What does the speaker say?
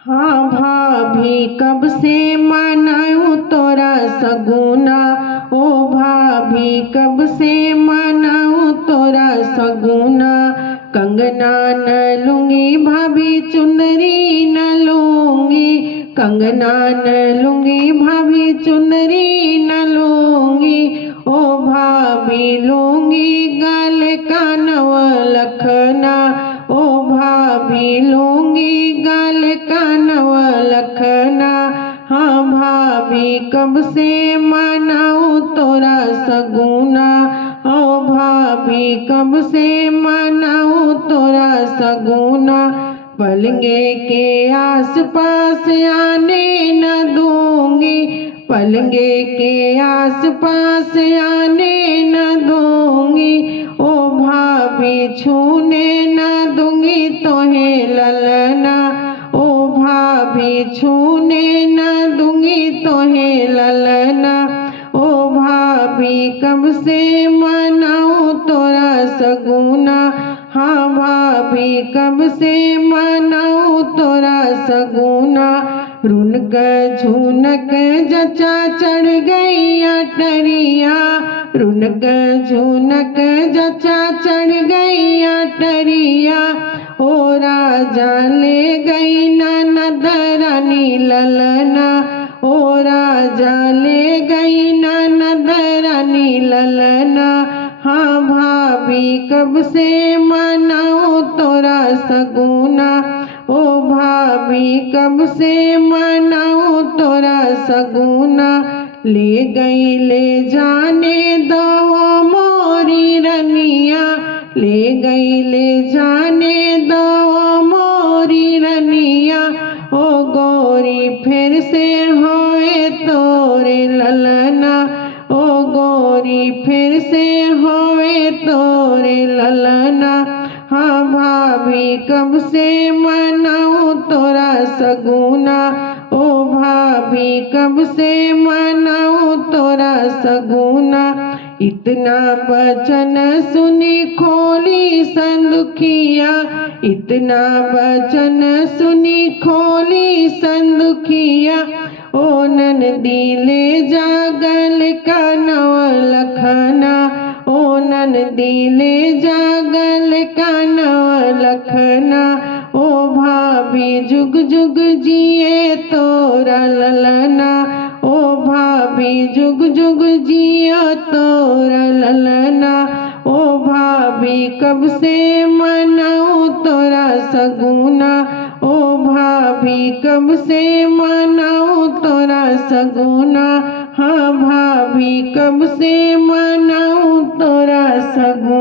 हाँ भाभी कब से मनाऊं तोरा सगुना, ओ भाभी कब से मनाऊं तोरा सगुना। कंगना न लूंगी भाभी चुनरी न लूंगी, कंगना न लूंगी भाभी चुनरी न लूंगी। ओ भाभी लूंगी गाल का नव लखना, ओ भाभी लूंगी गाल का नव लखना। हाँ भाभी कब से मनाऊं तोरा सगुना, ओ भाभी कब से मनाऊं तोरा सगुना। पलंगे के आस पास आने न दूंगी, पलंगे के आस पास आने न दूंगी। ओ भाभी छूने न दूंगी तोहे ललना, ओ भाभी छूने न दूंगी तोहे ललना। ओ भाभी कब से मनाऊं तोरा सगुना, हाँ भाभी कब से मनाऊं तोरा सगुना। रुनक झुनक जचा चढ़ गई अटरिया, रुनक झुनक जचा चढ़ गई अटरिया। ओ राजा ले गई ननद रानी ललना, ओ राजा ले गई ननद रानी ललना। हाँ भाभी कब से मनाऊं तोरा सगुना, ओ भाभी कब से मनाऊं तोरा सगुना। ले गई ले जाने दो मोरी रनिया, ले गई ले जाने दो मोरी रनिया। ओ गोरी फिर से होए तोरे ललना, ओ गोरी फिर से होए तोरे ललना। हाँ भाभी कब से मनाऊं तोरा सगुना, ओ भाभी कब से मनाऊं तोरा सगुना। इतना वचन सुनी खोली संदुखिया, इतना वचन सुनी खोली संदुखिया। ओ ननदी ले जा गल का नव लखना, ओ ननदी ले जा गल का नव लखना। ओ भाभी जुग जुग जिए तोरा ललना, ओ भाभी जुग जुग जियो तोरा ललना। ओ भाभी कब से मनाऊं तोरा सगुना, ओ भाभी कब से मनाऊं तोरा सगुना। हाँ भाभी कब से मनाऊं तोरा सगुना।